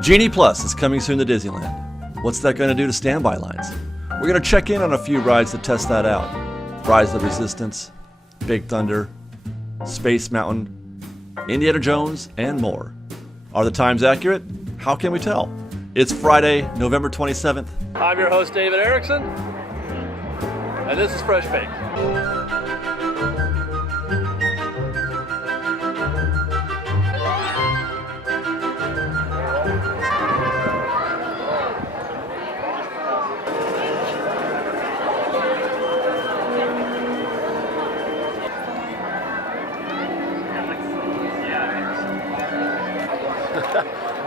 Genie Plus is coming soon to Disneyland. What's that going to do to standby lines? We're going to check in on a few rides to test that out. Rise of the Resistance, Big Thunder, Space Mountain, Indiana Jones, and more. Are the times accurate? How can we tell? It's Friday, November 27th. I'm your host, David Erickson, and this is Fresh Baked.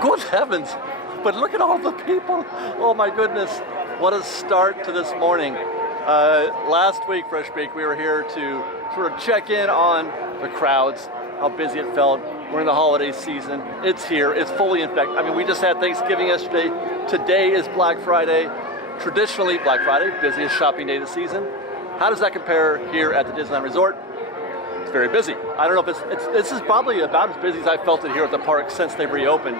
Good heavens, but look at all the people. Oh my goodness, what a start to this morning. Last week, Fresh Bake, we were here to sort of check in on the crowds, how busy it felt. We're in the holiday season. It's here, it's fully in effect. I mean, we just had Thanksgiving yesterday. Today is Black Friday. Traditionally, Black Friday, busiest shopping day of the season. How does that compare here at the Disneyland Resort? It's very busy. I don't know if this is probably about as busy as I felt it here at the park since they've reopened,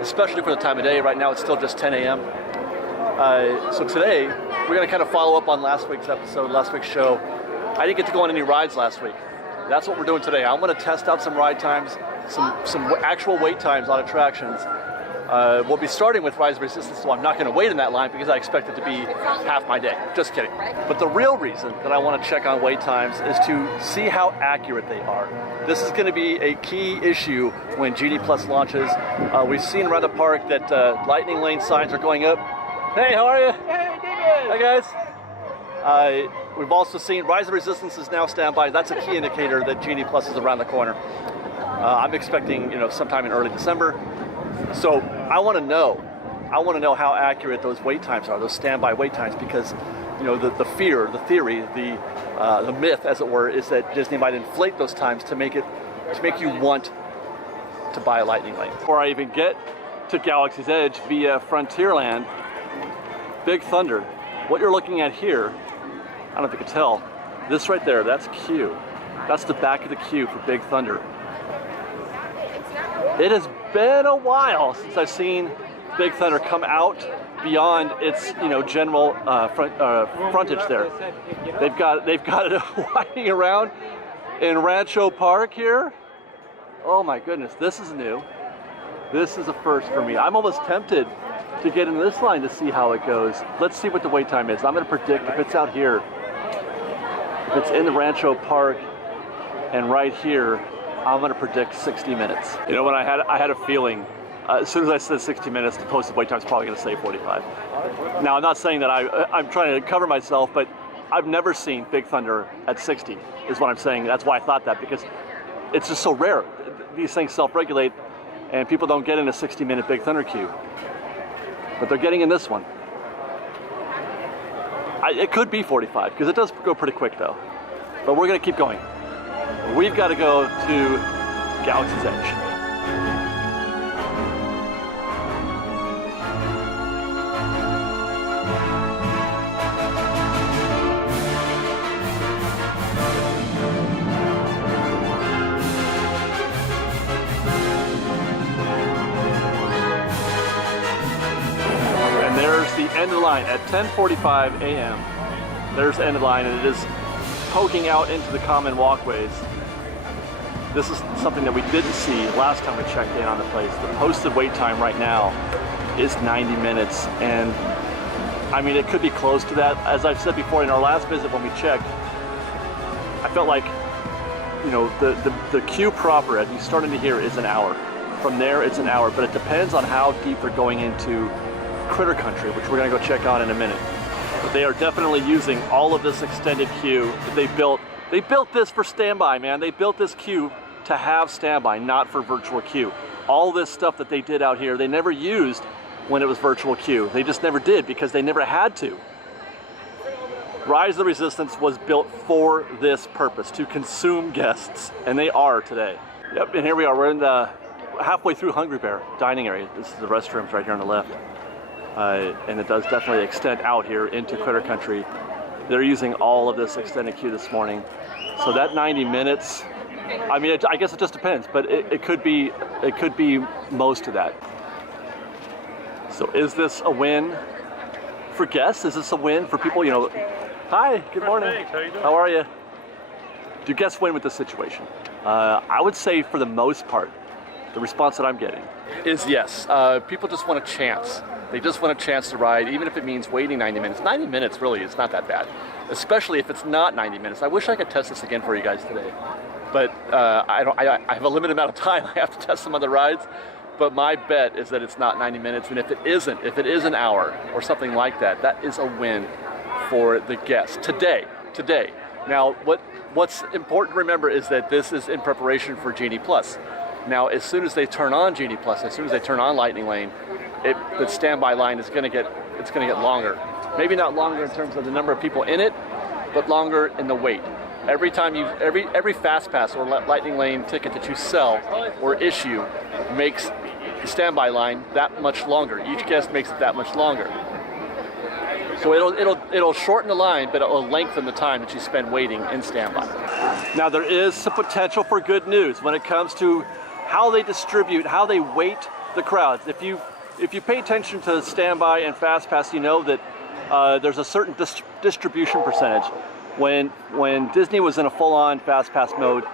especially for the time of day. Right now it's still just 10 a.m. So today we're going to kind of follow up on last week's episode, last week's show. I didn't get to go on any rides last week. That's what we're doing today. I'm going to test out some ride times, some actual wait times on attractions. We'll be starting with Rise of Resistance, so I'm not going to wait in that line because I expect it to be half my day. Just kidding. But the real reason that I want to check on wait times is to see how accurate they are. This is going to be a key issue when Genie Plus launches. We've seen around the park that lightning lane signs are going up. Hey, how are you? Hey, David! Hi, guys. We've also seen Rise of Resistance is now standby. That's a key indicator that Genie Plus is around the corner. I'm expecting, sometime in early December. So I want to know how accurate those wait times are, those standby wait times, because the fear, the theory, the myth, as it were, is that Disney might inflate those times to make you want to buy a lightning lane. Before I even get to Galaxy's Edge via Frontierland, Big Thunder, what you're looking at here, I don't know if you can tell, this right there, that's Q. That's the back of the queue for Big Thunder. It has been a while since I've seen Big Thunder come out beyond its general frontage there. They've got it winding around in Rancho Park here. Oh my goodness, this is new. This is a first for me. I'm almost tempted to get in this line to see how it goes. Let's see what the wait time is. I'm going to predict if it's out here, if it's in the Rancho Park and right here, I'm going to predict 60 minutes. When I had a feeling, as soon as I said 60 minutes, the posted wait time is probably going to say 45. Now, I'm not saying that I'm trying to cover myself, but I've never seen Big Thunder at 60, is what I'm saying. That's why I thought that, because it's just so rare. These things self-regulate, and people don't get in a 60-minute Big Thunder queue. But they're getting in this one. It could be 45, because it does go pretty quick, though. But we're going to keep going. We've got to go to Galaxy's Edge. And there's the end of the line at 10:45 a.m. There's the end of the line, and it is poking out into the common walkways. This is something that we didn't see last time we checked in on the place. The posted wait time right now is 90 minutes, and I mean, it could be close to that. As I've said before, in our last visit when we checked, I felt like, the queue proper, as you started to hear, is an hour. From there, it's an hour, but it depends on how deep they're going into Critter Country, which we're gonna go check on in a minute. But they are definitely using all of this extended queue that they built. They built this for standby, man. They built this queue to have standby, not for virtual queue. All this stuff that they did out here, they never used when it was virtual queue. They just never did because they never had to. Rise of the Resistance was built for this purpose, to consume guests, and they are today. Yep, and here we are. We're in the halfway through Hungry Bear dining area. This is the restrooms right here on the left. And it does definitely extend out here into Critter Country. They're using all of this extended queue this morning. So that 90 minutes, I mean, I guess it just depends, but it could be most of that. So is this a win for guests? Is this a win for people, you know? Hi, good morning. Thanks, how you doing? How are you? Do guests win with this situation? I would say for the most part, the response that I'm getting is yes. People just want a chance. They just want a chance to ride, even if it means waiting 90 minutes. 90 minutes really is not that bad, especially if it's not 90 minutes. I wish I could test this again for you guys today, but I have a limited amount of time. I have to test some other rides, but my bet is that it's not 90 minutes, and if it isn't, if it is an hour or something like that, that is a win for the guests today. Now, what's important to remember is that this is in preparation for Genie Plus. Now, as soon as they turn on Genie Plus, as soon as they turn on Lightning Lane, the standby line is going to get longer. Maybe not longer in terms of the number of people in it, but longer in the wait. Every time every fast pass or Lightning Lane ticket that you sell or issue makes the standby line that much longer. Each guest makes it that much longer. So it'll shorten the line, but it'll lengthen the time that you spend waiting in standby. Now there is some potential for good news when it comes to how they distribute, how they weight the crowds. If you pay attention to standby and fast pass, you know that there's a certain distribution percentage. When Disney was in a full-on fast pass mode,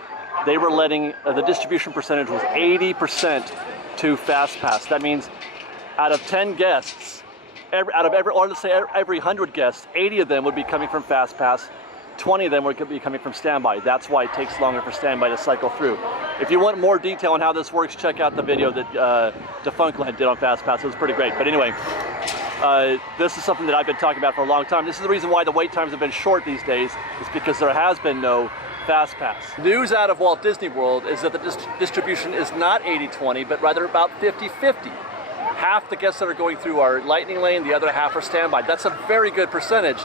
they were letting the distribution percentage was 80% to fast pass. That means out of 10 guests, every 100 guests, 80 of them would be coming from fast pass, 20 of them would be coming from standby. That's why it takes longer for standby to cycle through. If you want more detail on how this works, check out the video that Defunctland did on fast pass. It was pretty great. But anyway, this is something that I've been talking about for a long time. This is the reason why the wait times have been short these days, is because there has been no fast pass. News out of Walt Disney World is that the distribution is not 80-20, but rather about 50-50. Half the guests that are going through are Lightning Lane, the other half are standby. That's a very good percentage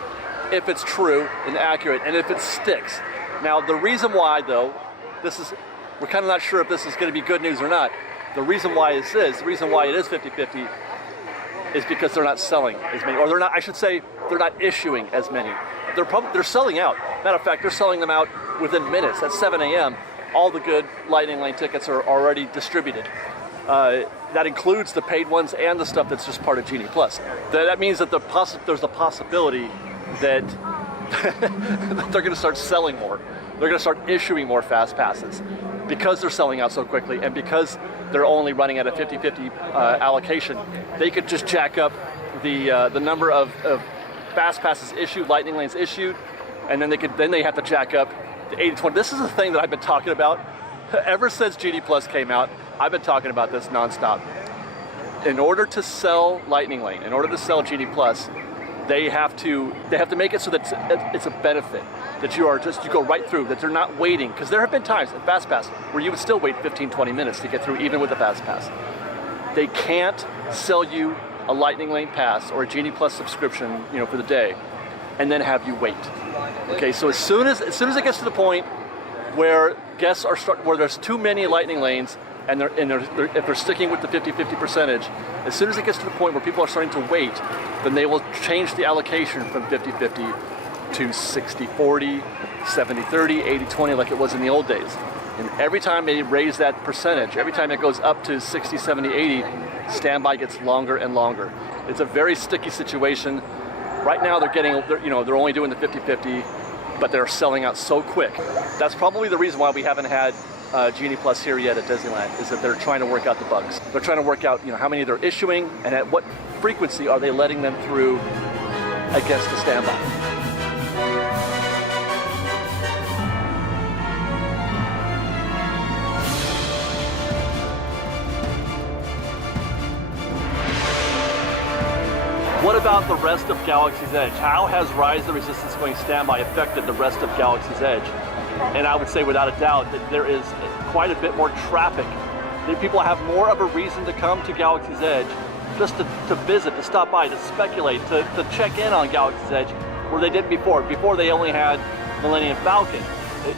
if it's true and accurate, and if it sticks. Now, the reason why, though, we're kind of not sure if this is going to be good news or not. The reason why it is 50-50 is because they're not selling as many, or I should say, they're not issuing as many. They're selling out. Matter of fact, they're selling them out within minutes. At 7 a.m., all the good Lightning Lane tickets are already distributed. That includes the paid ones and the stuff that's just part of Genie Plus. That means that there's a possibility that they're going to start selling more. They're going to start issuing more fast passes because they're selling out so quickly, and because they're only running at a 50-50 allocation. They could just jack up the number of fast passes issued, Lightning Lanes issued, and then they have to jack up the 80-20. This is a thing that I've been talking about ever since Genie Plus came out. I've been talking about this nonstop. In order to sell Lightning Lane, in order to sell Genie Plus, they have to make it so that it's a benefit, that you go right through, that they're not waiting. Because there have been times in Fast Pass where you would still wait 15-20 minutes to get through, even with a Fast Pass. They can't sell you a Lightning Lane pass or a Genie Plus subscription, for the day, and then have you wait. Okay, so as soon as it gets to the point where guests where there's too many Lightning Lanes, and if they're sticking with the 50-50 percentage, as soon as it gets to the point where people are starting to wait, then they will change the allocation from 50-50 to 60-40, 70-30, 80-20, like it was in the old days. And every time they raise that percentage, every time it goes up to 60, 70, 80, standby gets longer and longer. It's a very sticky situation. Right now they're only doing the 50-50, but they're selling out so quick. That's probably the reason why we haven't had Genie Plus here yet at Disneyland, is that they're trying to work out the bugs. They're trying to work out, how many they're issuing and at what frequency are they letting them through against the standby. What about the rest of Galaxy's Edge? How has Rise of the Resistance going standby affected the rest of Galaxy's Edge? And I would say without a doubt that there is quite a bit more traffic. People have more of a reason to come to Galaxy's Edge, just to visit, to stop by, to speculate, to check in on Galaxy's Edge, where they didn't before. Before they only had Millennium Falcon.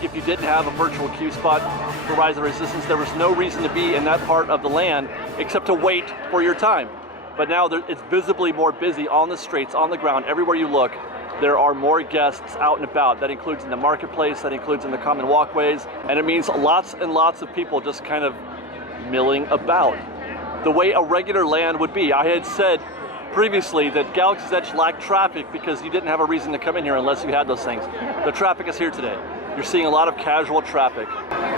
If you didn't have a virtual queue spot for Rise of the Resistance, there was no reason to be in that part of the land except to wait for your time. But now it's visibly more busy on the streets, on the ground, everywhere you look. There are more guests out and about. That includes in the marketplace, that includes in the common walkways, and it means lots and lots of people just kind of milling about. the way a regular LAN would be. I had said previously that Galaxy's Edge lacked traffic because you didn't have a reason to come in here unless you had those things. The traffic is here today. You're seeing a lot of casual traffic.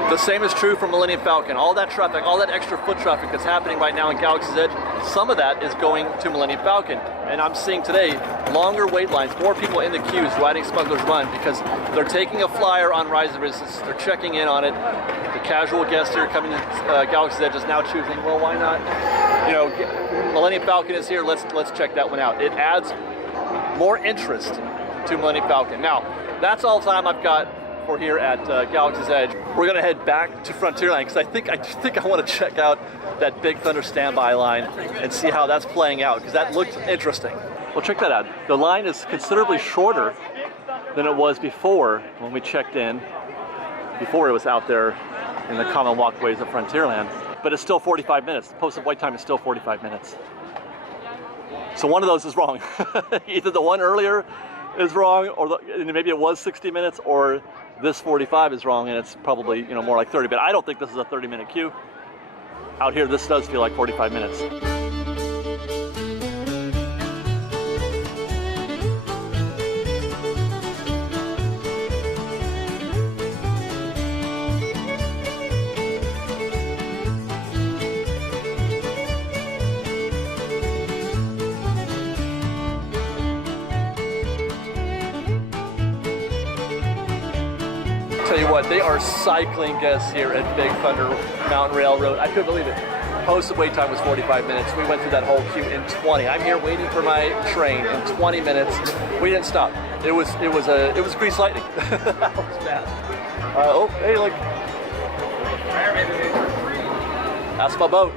The same is true for Millennium Falcon. All that traffic, all that extra foot traffic that's happening right now in Galaxy's Edge, some of that is going to Millennium Falcon. And I'm seeing today longer wait lines, more people in the queues riding Smuggler's Run because they're taking a flyer on Rise of Resistance, they're checking in on it. The casual guest here coming to Galaxy's Edge is now choosing, well, why not? You know, Millennium Falcon is here, let's check that one out. It adds more interest to Millennium Falcon. Now, that's all the time I've got for here at Galaxy's Edge. We're gonna head back to Frontierland because I think I want to check out that Big Thunder standby line and see how that's playing out because that looked interesting. Well, check that out. The line is considerably shorter than it was before when we checked in, before it was out there in the common walkways of Frontierland, but it's still 45 minutes. The posted wait time is still 45 minutes. So one of those is wrong. Either the one earlier is wrong, or maybe it was 60 minutes, or this 45 is wrong and it's probably, you know, more like 30, but I don't think this is a 30-minute queue. Out here, this does feel like 45 minutes. Tell you what, they are cycling guests here at Big Thunder Mountain Railroad. I couldn't believe it. Posted wait time was 45 minutes. We went through that whole queue in 20. I'm here waiting for my train in 20 minutes. We didn't stop. It was grease lightning. That was bad. Oh, hey, look. That's my boat.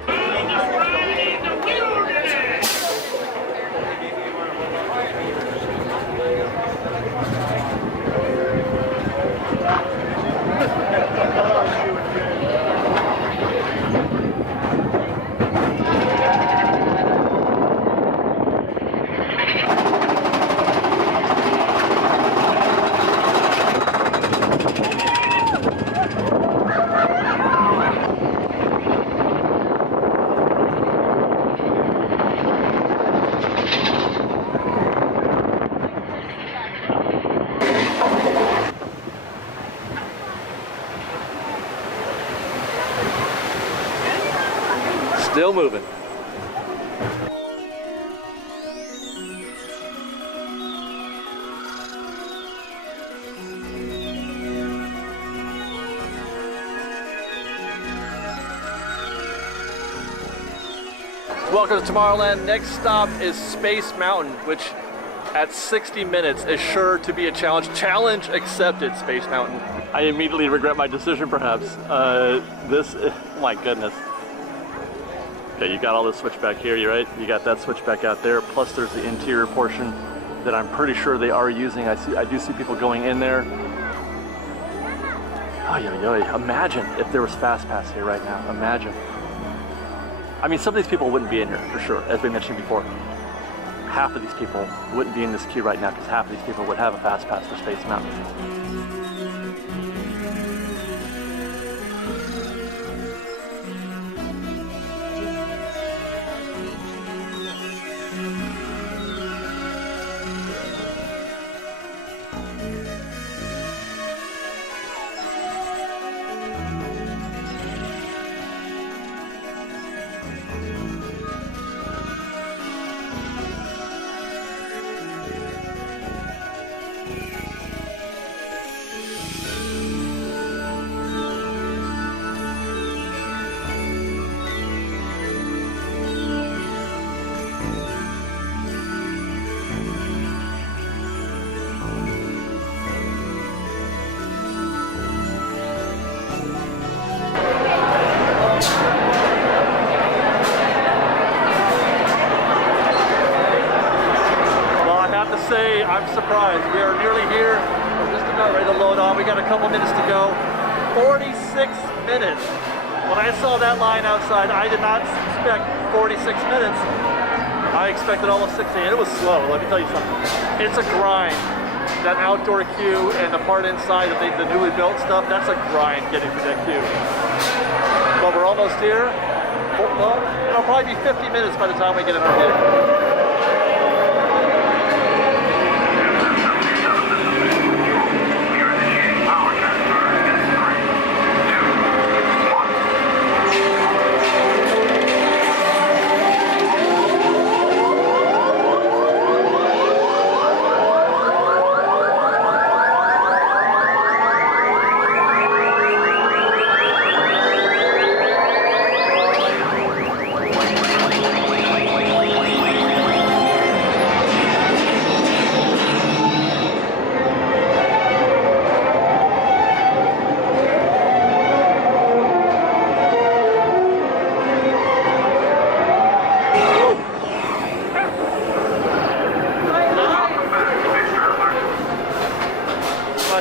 Still moving. Welcome to Tomorrowland. Next stop is Space Mountain, which at 60 minutes is sure to be a challenge. Challenge accepted, Space Mountain. I immediately regret my decision, perhaps. My goodness. Okay, you got all this switchback here, you right? You got that switchback out there, plus there's the interior portion that I'm pretty sure they are using. I do see people going in there. Imagine if there was Fast Pass here right now, imagine. I mean, some of these people wouldn't be in here, for sure, as we mentioned before. Half of these people wouldn't be in this queue right now because half of these people would have a Fast Pass for Space Mountain. I'm surprised. We are nearly here. We're just about ready to load on. We got a couple minutes to go. 46 minutes. When I saw that line outside, I did not expect 46 minutes. I expected almost 60, and it was slow. Let me tell you something. It's a grind. That outdoor queue and the part inside of the newly built stuff, that's a grind getting through that queue. But we're almost here. Well, it'll probably be 50 minutes by the time we get in our vehicle.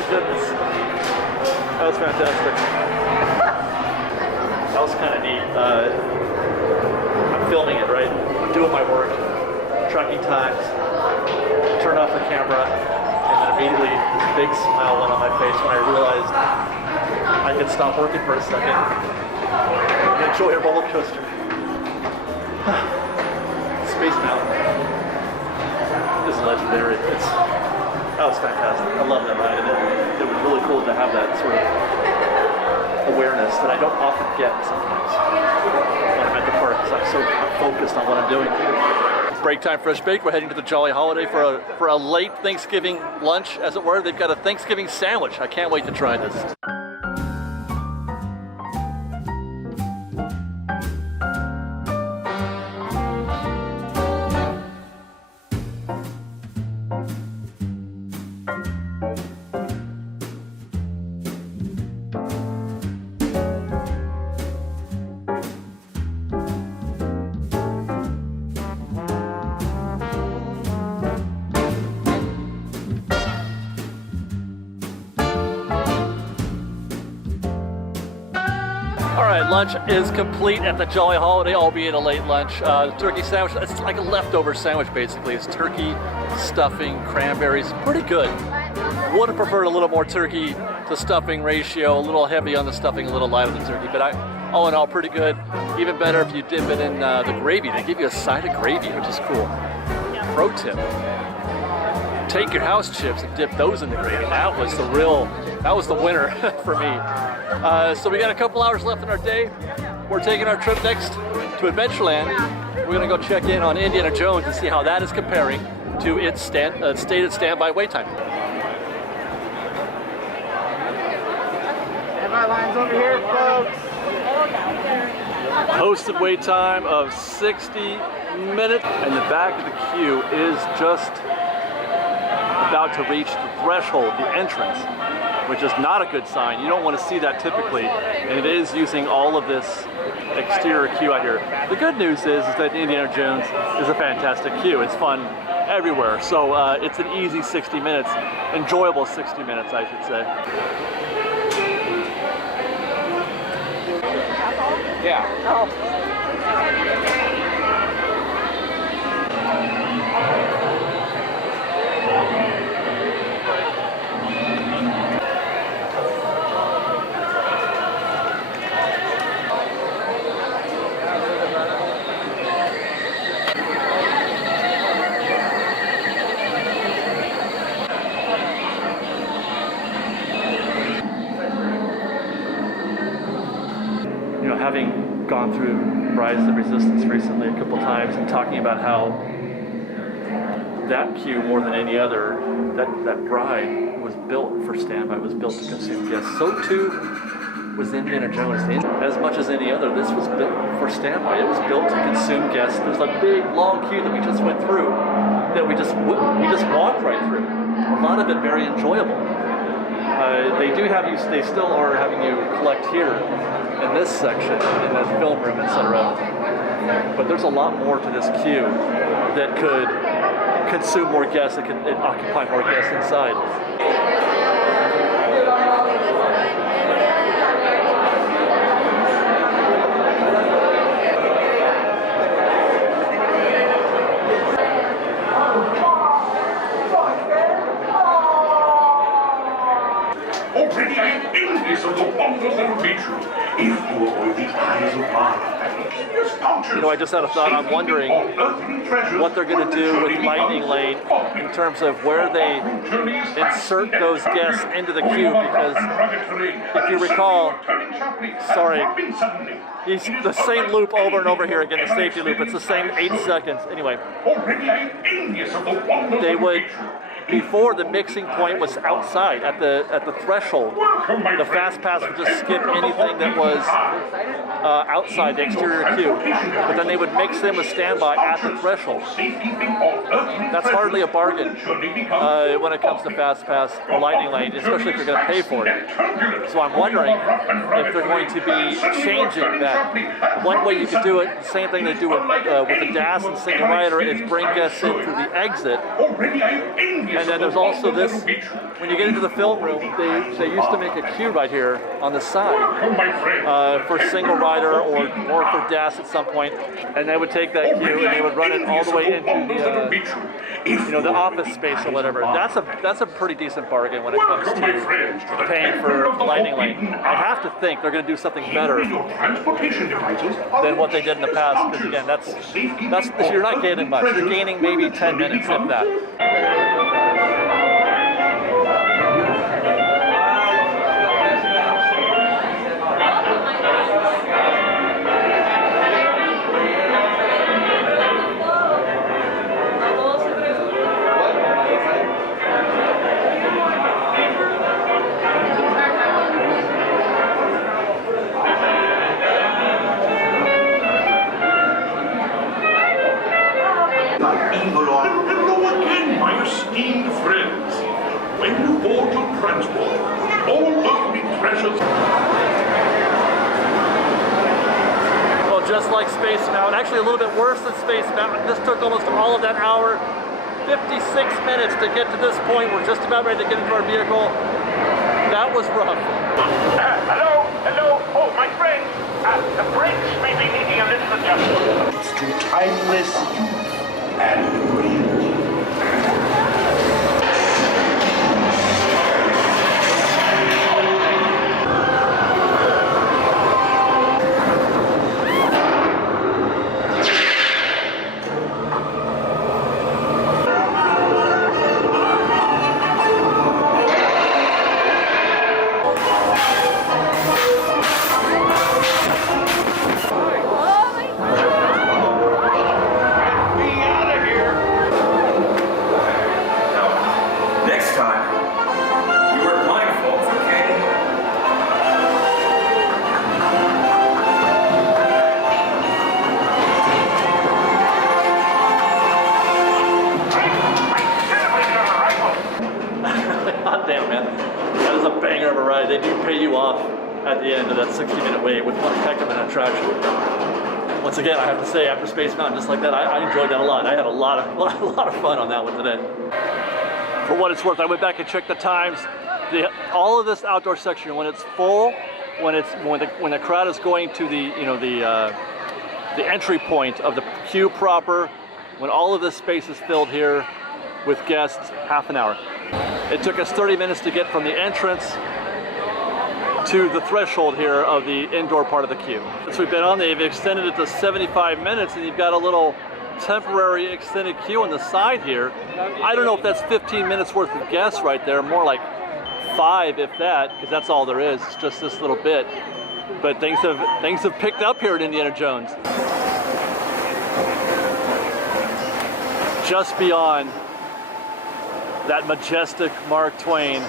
Goodness. That was fantastic. That was kind of neat. I'm filming it, right? I'm doing my work, tracking times, turn off the camera, and then immediately this big smile went on my face when I realized I could stop working for a second and enjoy a roller coaster. Space Mountain is legendary. That was fantastic. I love that ride, and it was really cool to have that sort of awareness that I don't often get sometimes when I'm at the park because I'm so focused on what I'm doing. Break time, Fresh Baked. We're heading to the Jolly Holiday for a late Thanksgiving lunch, as it were. They've got a Thanksgiving sandwich. I can't wait to try this. Alright, lunch is complete at the Jolly Holiday, albeit a late lunch. The turkey sandwich, it's like a leftover sandwich basically. It's turkey, stuffing, cranberries, pretty good. Would have preferred a little more turkey to stuffing ratio, a little heavy on the stuffing, a little light on the turkey, but all in all, pretty good. Even better if you dip it in the gravy. They give you a side of gravy, which is cool. Pro tip. Take your house chips and dip those in the gravy. That was the winner for me. So we got a couple hours left in our day. We're taking our trip next to Adventureland. We're gonna go check in on Indiana Jones and see how that is comparing to its stated standby wait time. Standby line's over here, folks. Posted wait time of 60 minutes, and the back of the queue is just about to reach the threshold, the entrance, which is not a good sign. You don't want to see that typically, and it is using all of this exterior queue out here. The good news is that Indiana Jones is a fantastic queue. It's fun everywhere, so it's an easy 60 minutes, enjoyable 60 minutes, I should say. Yeah. Oh. Having gone through Rise of the Resistance recently a couple times and talking about how that queue more than any other, that ride was built for standby, was built to consume guests. So too was Indiana Jones. As much as any other, this was built for standby. It was built to consume guests. There's a big long queue that we just went through that we just walked right through. A lot of it very enjoyable. They still are having you collect here in this section, in the film room, etc. But there's a lot more to this queue that could consume more guests, that could occupy more guests inside. Of the wonders that await you if you avoid the eyes of Mara and keep your I just had a thought. I'm wondering what they're going to do with Lightning Lane in terms of where they insert those guests into the queue, because if you recall, sorry, it's the same loop over and over here again, the safety loop. It's the same 8 seconds. Anyway, they would, before the mixing point was outside at the threshold, the fast pass would just skip anything that was outside the exterior queue, but then they would mix them with standby at the threshold. That's hardly a bargain when it comes to fast pass or Lightning Lane, especially if you're going to pay for it. So I'm wondering if they're going to be changing that. One way you could do it, the same thing they do with the DAS and single rider, is bring guests in through the exit. And then there's also this, when you get into the film room, they used to make a queue right here on the side for single rider or for DAS at some point, and they would take that queue and they would run it all the way into the office space or whatever. That's a pretty decent bargain when it comes to paying for Lightning Lane. I have to think they're going to do something better than what they did in the past, because again, that's you're not gaining much. You're gaining maybe 10 minutes, if that. Hello again, my esteemed friends. When you board your transport, all earthly treasures. Well, just like Space Mountain, actually a little bit worse than Space Mountain. This took almost all of that hour, 56 minutes to get to this point. We're just about ready to get into our vehicle. That was rough. Hello. Oh, my friend. The brakes may be needing a little adjustment. It's too timeless and real. They do pay you off at the end of that 60-minute wait with one heck of an attraction. Once again, I have to say, after Space Mountain, just like that, I enjoyed that a lot. I had a lot of fun on that one today. For what it's worth, I went back and checked the times. All of this outdoor section, when it's full, when the crowd is going to the entry point of the queue proper, when all of this space is filled here with guests, half an hour. It took us 30 minutes to get from the entrance to the threshold here of the indoor part of the queue. Since we've been on, they've extended it to 75 minutes, and you've got a little temporary extended queue on the side here. I don't know if that's 15 minutes worth of guests right there, more like 5 if that, because that's all there is. It's just this little bit. But things have picked up here at Indiana Jones. Just beyond that majestic Mark Twain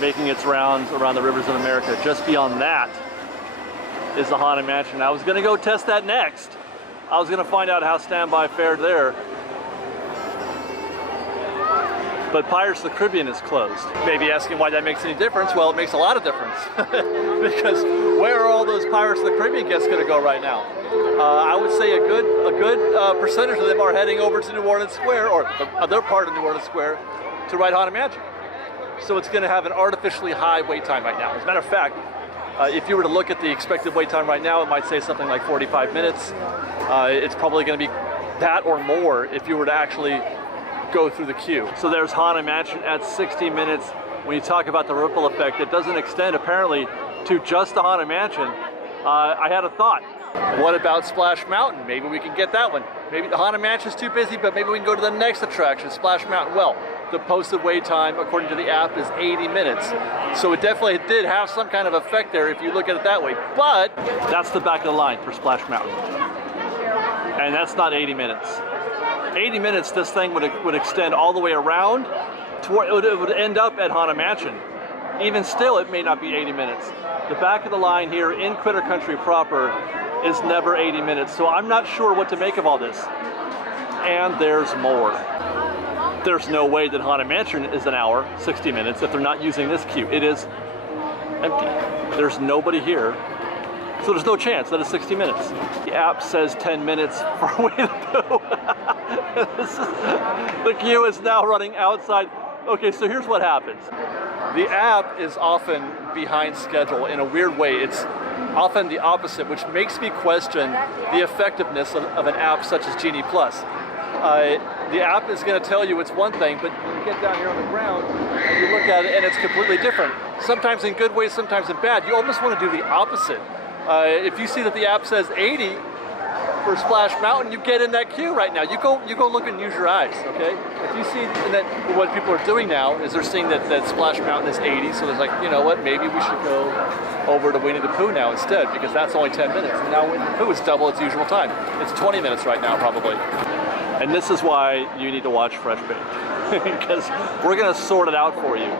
making its rounds around the rivers of America, just beyond that is the Haunted Mansion. I was going to go test that next. I was going to find out how Standby fared there. But Pirates of the Caribbean is closed. Maybe asking why that makes any difference. Well, it makes a lot of difference. Because where are all those Pirates of the Caribbean guests going to go right now? I would say a good percentage of them are heading over to New Orleans Square, or the other part of New Orleans Square, to ride Haunted Mansion. So it's going to have an artificially high wait time right now. As a matter of fact, if you were to look at the expected wait time right now, it might say something like 45 minutes. It's probably going to be that or more if you were to actually go through the queue. So there's Haunted Mansion at 60 minutes. When you talk about the ripple effect, it doesn't extend apparently to just the Haunted Mansion. I had a thought. What about Splash Mountain? Maybe we can get that one. Maybe the Haunted Mansion's too busy, but maybe we can go to the next attraction, Splash Mountain. Well, the posted wait time, according to the app, is 80 minutes. So it definitely did have some kind of effect there if you look at it that way. But that's the back of the line for Splash Mountain. And that's not 80 minutes. 80 minutes, this thing would extend all the way around. It would end up at Haunted Mansion. Even still, it may not be 80 minutes. The back of the line here in Critter Country proper is never 80 minutes, so I'm not sure what to make of all this. And there's more. There's no way that Haunted Mansion is an hour, 60 minutes, if they're not using this queue. It is empty. There's nobody here, so there's no chance that it's 60 minutes. The app says 10 minutes for Winnie the Pooh. The queue is now running outside. Okay, so here's what happens. The app is often behind schedule in a weird way. It's often the opposite, which makes me question the effectiveness of an app such as Genie Plus. The app is going to tell you it's one thing, but when you get down here on the ground and you look at it and it's completely different. Sometimes in good ways, sometimes in bad. You almost want to do the opposite. If you see that the app says 80 for Splash Mountain, you get in that queue right now. You go look and use your eyes, okay? If you see that what people are doing now is they're seeing that Splash Mountain is 80, so there's like, you know what, maybe we should go over to Winnie the Pooh now instead, because that's only 10 minutes. And now Winnie the Pooh is double its usual time. It's 20 minutes right now, probably. And this is why you need to watch Fresh Baked, because we're gonna sort it out for you.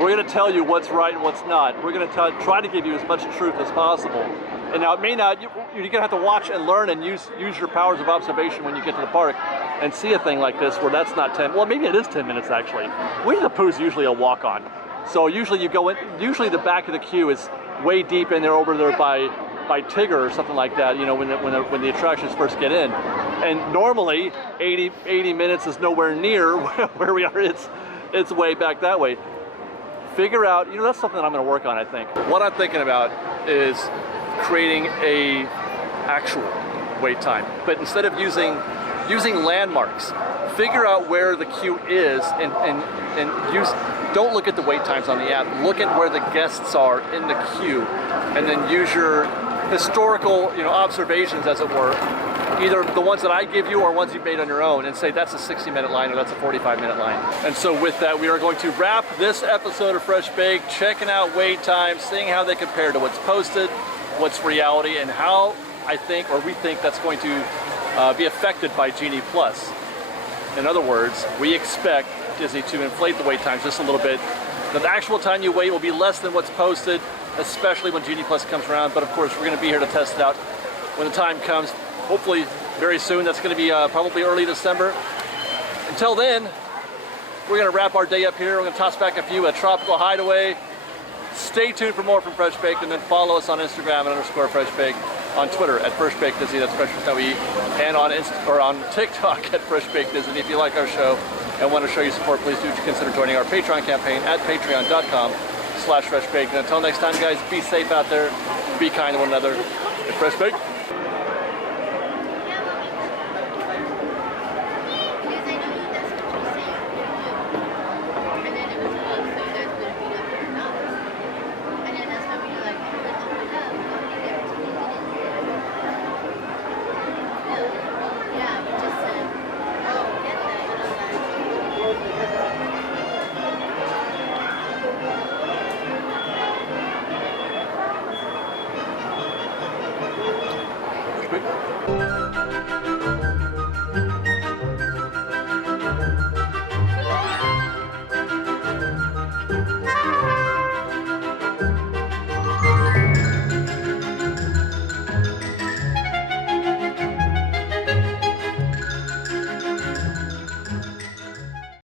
We're gonna tell you what's right and what's not. We're gonna try to give you as much truth as possible. And now it may not, you're gonna have to watch and learn and use your powers of observation when you get to the park and see a thing like this where that's not 10, well maybe it is 10 minutes actually. Winnie the Pooh is usually a walk-on. So usually you go in, usually the back of the queue is way deep in there over there by Tigger or something like that, you know, when the attractions first get in. And normally 80 minutes is nowhere near where we are, it's way back that way. Figure out, you know, that's something that I'm gonna work on, I think. What I'm thinking about is creating a actual wait time, but instead of using landmarks, figure out where the queue is and don't look at the wait times on the app, look at where the guests are in the queue, and then use your historical, you know, observations, as it were, either the ones that I give you or ones you've made on your own, and say that's a 60-minute line or that's a 45-minute line. And so with that, we are going to wrap this episode of Fresh Baked, checking out wait times, seeing how they compare to what's posted, what's reality, and how I think, or we think, that's going to be affected by Genie Plus. In other words, we expect Disney to inflate the wait times just a little bit. The actual time you wait will be less than what's posted, especially when Genie Plus comes around, but of course we're going to be here to test it out when the time comes, hopefully very soon. That's going to be probably early December. Until then, we're going to wrap our day up here. We're going to toss back a few at Tropical Hideaway. Stay tuned for more from Fresh Baked, and then follow us on Instagram at _Fresh Baked, on Twitter at Fresh Baked Disney, that's Fresh with no E, and on TikTok at Fresh Baked Disney. If you like our show and want to show your support, please do consider joining our Patreon campaign at patreon.com/Fresh Baked. And until next time, guys, be safe out there, be kind to one another, and Fresh Baked.